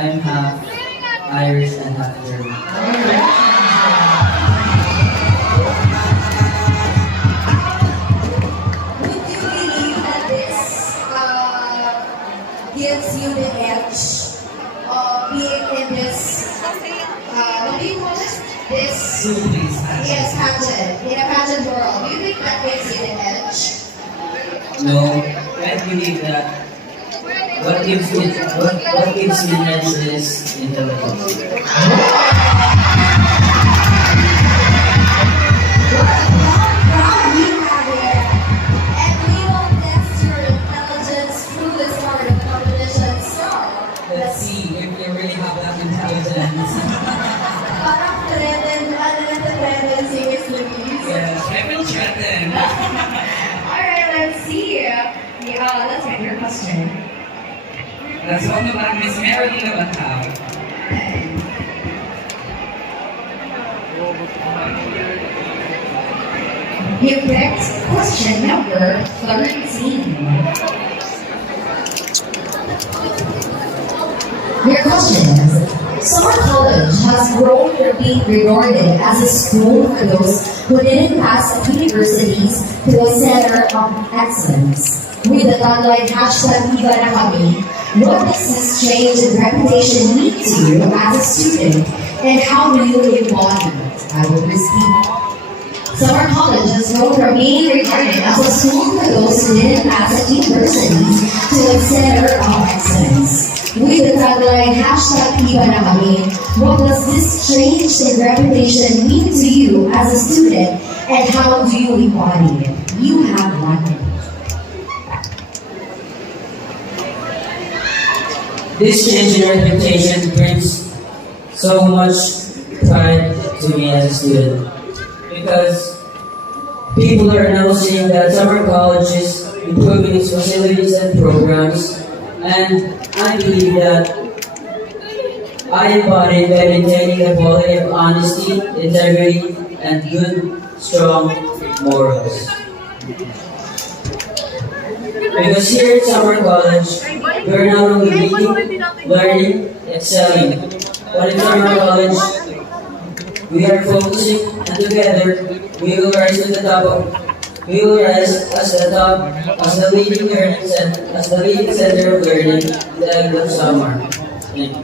I'm half Irish and half German. Would you believe that this gives you the edge of being in this, what do you call this? This, yes, pageant, in a pageant world. Do you think that gives you the edge? No, I believe that what gives me edge is intelligence. Let's see if you really have that intelligence. Yeah, I feel threatened. Alright, let's see. Let's get your question. That's one naman, Miss Meron naman tao. You picked question number 13. Your question is, Summer College has grown from being regarded as a school for those who didn't pass at universities to a center of excellence. With the tagline hashtag Iba na kami, what does this change in reputation mean to you as a student, and how do you embody it? I will repeat. Summer College has grown from being regarded as a school for those who didn't pass at universities to a center of excellence. With the tagline hashtag Iba na kami, what does this change in reputation mean to you as a student, and how do you embody it? You have 1 minute. This change in reputation brings so much pride to me as a student because people are now seeing that Summer College is improving its facilities and programs, and I believe that I embody by maintaining a quality of honesty, integrity, and good, strong morals. Because here at Summer College, we are not only reading, learning, excelling, but in Summer College, we are focusing, and together, we will rise as the top, as the leading center of learning in the end of summer. Thank you.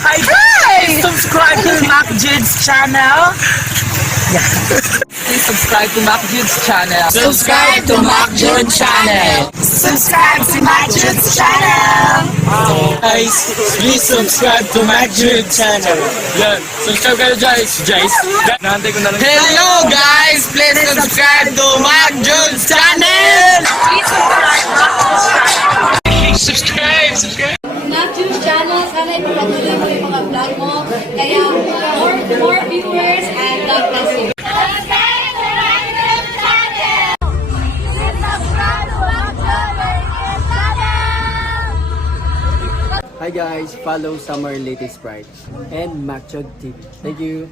Hi! Subscribe to MacJude's channel. Please subscribe to MacJude's channel. Subscribe to MacJude channel. Subscribe to MacJude's channel. Guys, please subscribe to MacJude channel. Yan, subscribe kayo guys. Nahantay ko na lang. Hello guys! Please subscribe to MacJude's channel. Subscribe! MacJude channel, sana ipapatuloy mo yung mga vlog mo. Kaya more viewers and God bless you. Hi guys, follow Summer Latest Sprite and MacJude TV. Thank you.